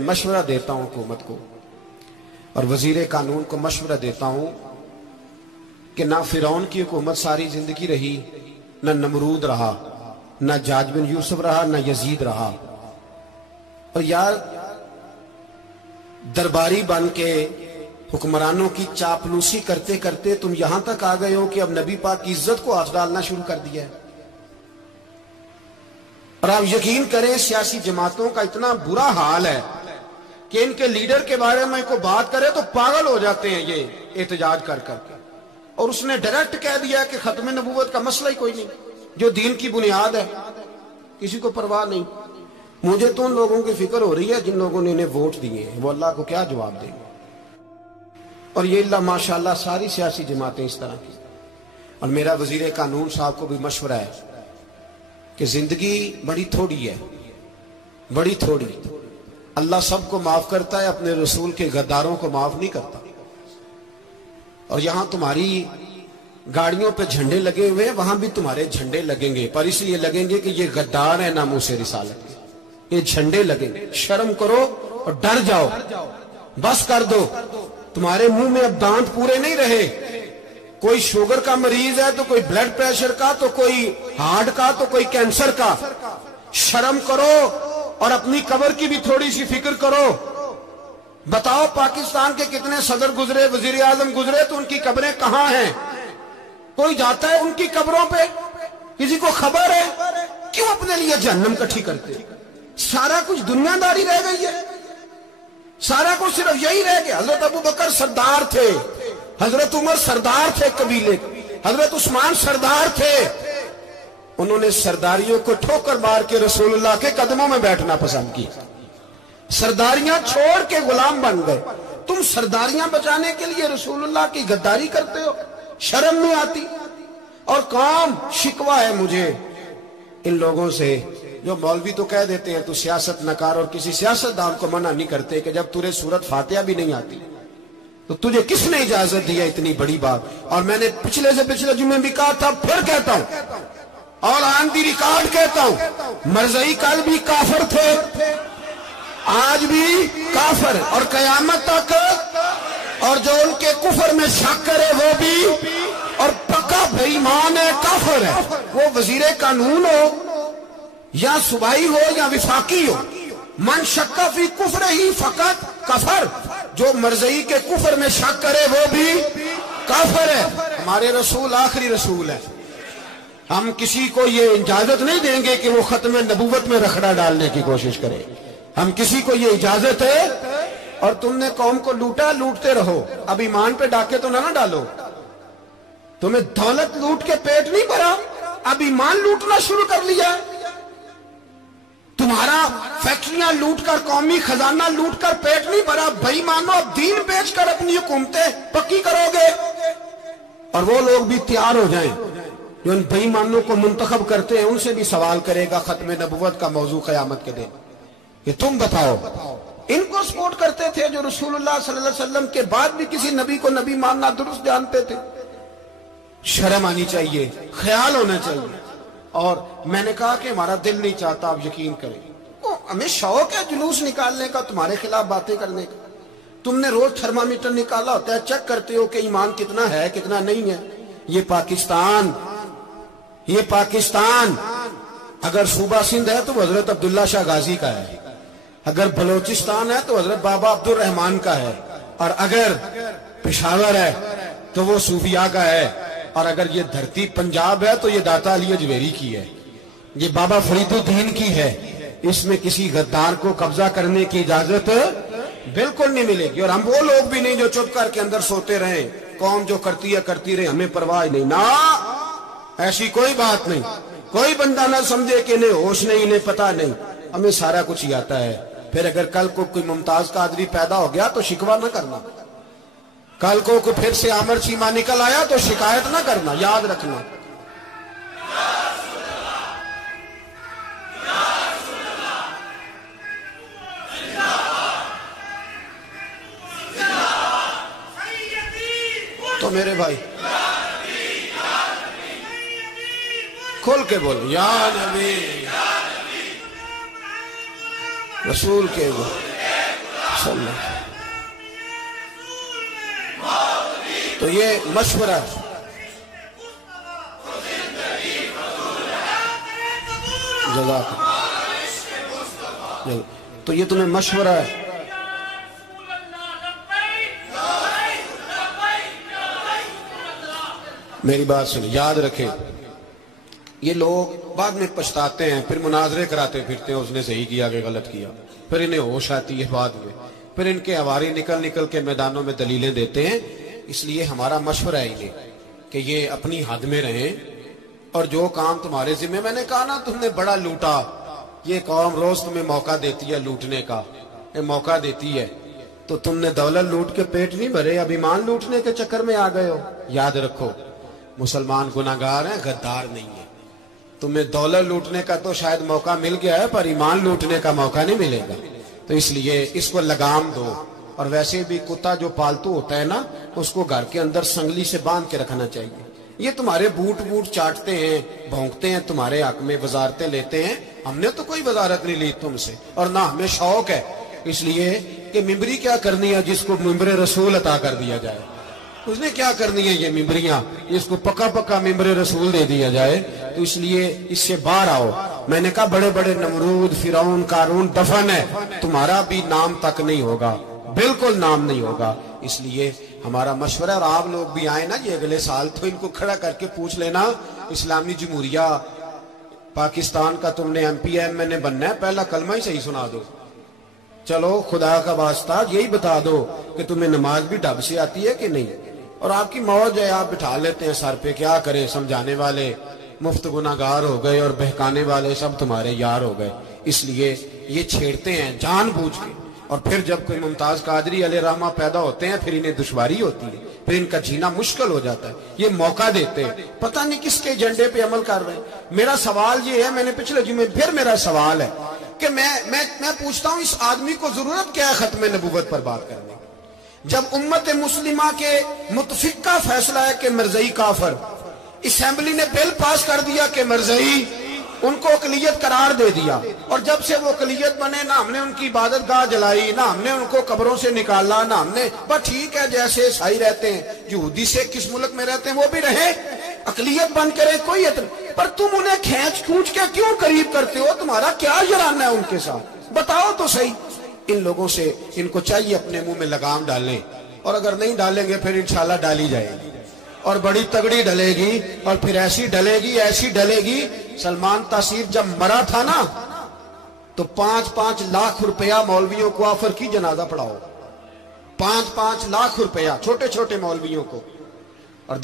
मशवरा देता हूं हुकूमत को और वजीर कानून को मशवरा देता हूं कि ना फिरौन की हुकूमत सारी जिंदगी रही, ना नमरूद रहा, ना जाज बिन यूसुफ रहा, ना यजीद रहा। और यार दरबारी बन के हुक्मरानों की चापलूसी करते करते तुम यहां तक आ गए हो कि अब नबी पाक की इज्जत को हाथ डालना शुरू कर दिया है। और आप यकीन करें सियासी जमातों का इतना बुरा हाल है कि इनके लीडर के बारे में कोई बात करे तो पागल हो जाते हैं ये एहतजाज कर करके। और उसने डायरेक्ट कह दिया कि खत्म नबूवत का मसला ही कोई नहीं, जो दीन की बुनियाद है, किसी को परवाह नहीं। मुझे तो उन लोगों की फिक्र हो रही है जिन लोगों ने इन्हें वोट दिए हैं, वो अल्लाह को क्या जवाब देंगे। और ये अल्लाह माशाल्लाह सारी सियासी जमातें इस तरह की। और मेरा वजीर कानून साहब को भी मशवरा है कि जिंदगी बड़ी थोड़ी है, बड़ी थोड़ी। अल्लाह सबको माफ करता है, अपने रसूल के गद्दारों को माफ नहीं करता। और यहां तुम्हारी गाड़ियों पे झंडे लगे हुए हैं, वहां भी तुम्हारे झंडे लगेंगे, पर इसलिए लगेंगे कि ये गद्दार है नामूसे रिसालत के। ये झंडे लगेंगे। शर्म करो और डर जाओ, बस कर दो। तुम्हारे मुंह में अब दांत पूरे नहीं रहे। कोई शुगर का मरीज है तो कोई ब्लड प्रेशर का, तो कोई हार्ट का, तो कोई कैंसर का। शर्म करो और अपनी कब्र की भी थोड़ी सी फिक्र करो। बताओ पाकिस्तान के कितने सदर गुजरे, वजीर आजम गुजरे, तो उनकी कब्रें कहां हैं? कोई जाता है उनकी कब्रों पे? किसी को खबर है? क्यों अपने लिए जहन्नम इकट्ठी करते? सारा कुछ दुनियादारी रह गई है, सारा कुछ सिर्फ यही रह गया। हजरत अबू बकर सरदार थे, हजरत उमर सरदार थे कबीले, हजरत उस्मान सरदार थे। उन्होंने सरदारियों को ठोकर मार के रसूलुल्लाह के कदमों में बैठना पसंद किया। सरदारियां छोड़ के गुलाम बन गए। तुम सरदारियां बचाने के लिए रसूलुल्लाह की गद्दारी करते हो, शर्म नहीं आती। और काम शिकवा है मुझे इन लोगों से जो मौलवी तो कह देते हैं तू सियासत न कर, और किसी सियासतदान को मना नहीं करते कि जब तुझे सूरत फातिहा भी नहीं आती तो तुझे किसने इजाजत दी है इतनी बड़ी बात। और मैंने पिछले से पिछले जुम्मे भी कहा था, फिर कहता हूं और ऑन दी रिकॉर्ड कहता हूं, मरज़ई कल भी काफिर थे, आज भी काफिर और कयामत तक। और जो उनके कुफर में शक करे वो भी, और पक्का बेईमान है, काफिर है। वो वजीर कानून हो या सूबाई हो या विफाकी हो, मन शक्का फी कुफर ही फकत कफर। जो मरज़ई के कुफर में शक करे वो भी काफिर है। हमारे रसूल आखिरी रसूल है। हम किसी को ये इजाजत नहीं देंगे कि वो खत्म नबूवत में रखड़ा डालने की कोशिश करे। हम किसी को ये इजाजत है। और तुमने कौम को लूटा, लूटते रहो, अब ईमान पे डाके तो ना डालो। तुम्हें दौलत लूट के पेट नहीं भरा, अब ईमान लूटना शुरू कर लिया। तुम्हारा फैक्ट्रियां लूटकर, कौमी खजाना लूटकर पेट नहीं भरा। भाई मानो अब दीन बेचकर अपनी हुकूमतें पक्की करोगे। और वो लोग भी तैयार हो जाएं जो इन बेईमानों को मुंतखब करते हैं, उनसे भी सवाल करेगा खत्म नबुव्वत का मौजू क़यामत के दिन कि तुम बताओ। इनको सपोर्ट करते थे जो रसूलुल्लाह सल्लल्लाहु अलैहि वसल्लम के बाद भी किसी नबी को नबी मानना दुरुस्त जानते थे। शर्म आनी चाहिए, ख्याल होना चाहिए। और मैंने कहा कि हमारा दिल नहीं चाहता, आप यकीन करें, हमें शौक है जुलूस निकालने का, तुम्हारे खिलाफ बातें करने का। तुमने रोज थर्मामीटर निकाला होता है, चेक करते हो कि ईमान कितना है कितना नहीं है। ये पाकिस्तान, ये पाकिस्तान अगर सूबा सिंध है तो हजरत अब्दुल्ला शाह गाजी का है, अगर बलोचिस्तान है तो हजरत बाबा अब्दुल रहमान का है, और अगर पेशावर है तो वो सूफिया का है, और अगर ये धरती पंजाब है तो ये दाता अली अजमेरी की है, ये बाबा फरीदुद्दीन की है। इसमें किसी गद्दार को कब्जा करने की इजाजत बिल्कुल नहीं मिलेगी। और हम वो लोग भी नहीं जो चुप करके अंदर सोते रहे, कौम जो करती है करती रहे, हमें परवाह नहीं। ना, ऐसी कोई बात नहीं। कोई बंदा ना समझे कि इन्हें होश नहीं, इन्हें पता नहीं, हमें सारा कुछ ही आता है। फिर अगर कल को कोई मुमताज कादरी पैदा हो गया तो शिकवा ना करना। कल को कोई फिर से आमर चीमा निकल आया तो शिकायत ना करना, याद रखना। तो मेरे भाई खोल के बोलो, या नबी रसूल के बोल। تو یہ مشورہ جزاک، تو یہ تمہیں مشورہ ہے. میری بات سنیں، یاد رکھیں، یہ لوگ بعد میں پچھتاتے ہیں، پھر مناظرے کراتے پھرتے ہیں، اس نے صحیح کیا کہ غلط کیا، پھر انہیں ہوش آتی ہے بعد میں، پھر ان کے ہواری نکل نکل کے میدانوں میں دلیلیں دیتے ہیں. اس لیے ہمارا مشورہ ہے انہیں کہ یہ اپنی حد میں رہیں، اور جو کام تمہارے ذمہ، میں نے کہا نا تم نے بڑا لوٹا، یہ قوم روز تمہیں موقع دیتی ہے لوٹنے کا، یہ موقع دیتی ہے، تو تم نے دولت لوٹ کے پیٹ نہیں بھرے، اب ایمان لوٹنے کے چکر میں آ گئے ہو. یاد رکھو، مسلمان گناہگار ہیں، غدار نہیں ہے. تمہیں دولت لوٹنے کا تو شاید موقع مل گیا ہے، پر ایمان لوٹنے کا موقع نہیں ملے گا. تو اس لیے اس کو لگام دو. اور ویسے بھی کتا جو پالتو ہوتا ہے نا، اس کو گھر کے اندر سنگلی سے باندھ کے رکھنا چاہیے. یہ تمہارے بوٹ چاٹتے ہیں، بھونکتے ہیں تمہارے حق میں، وزارتیں لیتے ہیں. ہم نے تو کوئی وزارت نہیں لی تم سے، اور نہ ہمیں شوق ہے. اس لیے کہ ممبری کیا کرنی ہے جس کو ممبر رسول عطا کر دیا جائے؟ اس نے کیا کرنی ہے یہ ممبریاں، اس کو پکا پکا ممبر رسول دے دیا جائے. تو اس لیے اس سے باہر آؤ. میں نے کہا بڑے بڑے نمرود، فرعون، قارون دفن ہے، تمہارا بھی نام تک نہیں ہوگا، بالکل نام نہیں ہوگا. اس لیے ہمارا مشورہ، اور آپ لوگ بھی آئے نا یہ اگلے سال، تو ان کو کھڑا کر کے پوچھ لینا، اسلامی جمہوریہ پاکستان کا تم نے MPM نے بننا ہے، پہلا کلمہ ہی صحیح سنا دو. چلو خدا کا واسطہ یہی بتا دو کہ تمہیں نماز بھی ڈھب سے آتی ہے کہ نہیں. اور آپ کی موج ہے، آپ بٹھا لیتے ہیں سر پہ، کیا کریں، سمجھانے والے مفت گناہگار ہو گئے اور بہکانے والے سب تمہارے یار ہو گئے. اس لیے یہ چھیڑتے ہیں جان بوجھ کے. اور پھر جب کوئی ممتاز قادری علیہ رحمہ پیدا ہوتے ہیں، پھر انہیں دشواری ہوتی ہے، پھر ان کا جینا مشکل ہو جاتا ہے. یہ موقع دیتے ہیں، پتہ نہیں کس کے ایجنڈے پہ عمل کر رہے ہیں. میرا سوال یہ ہے، میں نے پچھلے جمعے پھر میرا سوال ہے کہ میں پوچھتا ہوں، اس آدمی کو ضرورت کیا ہے ختم نبوت پر بات کرنے؟ جب امت مسلمہ کے متفق کا فیصلہ ہے کہ مرزائی کافر، اسمبلی نے بل پاس کر دیا کہ مرزائی، ان کو اقلیت قرار دے دیا، اور جب سے وہ اقلیت بنے، نہ ہم نے ان کی عبادت گاہ جلائی، نہ ہم نے ان کو قبروں سے نکالا، نہ ہم نے، بس ٹھیک ہے جیسے عیسائی رہتے ہیں، یہودی سے کس ملک میں رہتے ہیں وہ بھی رہے، اقلیت بن کرے، کوئی پر تم انہیں کھینچ کے کیوں قریب کرتے ہو؟ تمہارا کیا جرانہ ہے ان کے ساتھ؟ بتاؤ تو صحیح. ان لوگوں سے ان کو چاہیے اپنے منہ میں لگام ڈالیں، اور اگر نہیں ڈالیں گے پھر انشاءاللہ ڈالی جائے گی، اور بڑی تگڑی ڈلے گی، اور پھر ایسی ڈلے گی. سلمان تاثیر جب مرا تھا نا، تو 5-5 لاکھ روپیہ مولویوں کو آفر کی جنازہ پڑھاؤ، 5-5 لاکھ روپیہ چھوٹے چھوٹے مولویوں کو. اور